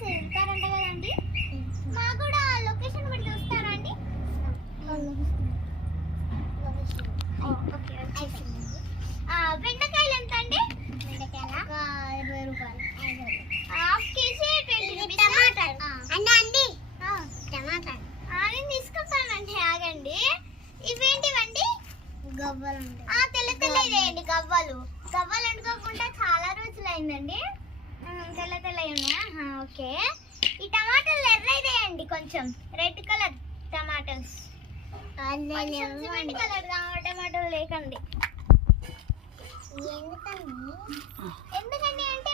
Place వెళ్తారంట కదండి, మాకు కూడా లొకేషన్ పెట్టి వస్తారా అండి? ఓకే బెండకాయలు ఎంత అండి? బెండకాయల 20 రూపాయలు. Half KG 20 rupees. అండి టమాటా నేను తీసుకుంటానండి, ఆగండి. ఇవేంటివండి? గవ్వలు. తెల్ల తెల్ల ఇదేయండి గవ్వలు. గవ్వలు వండుకోకుండా చాలా రోజులు అయిందండి. తెల్ల తెల్ల ఉన్నాయా? ఓకే. ఈ టమాటాలు ఎర్రయిదేయండి, కొంచెం red colour tomatoes. Cement colour టమాటోలు లేకండి. ఎందుకండి అంటే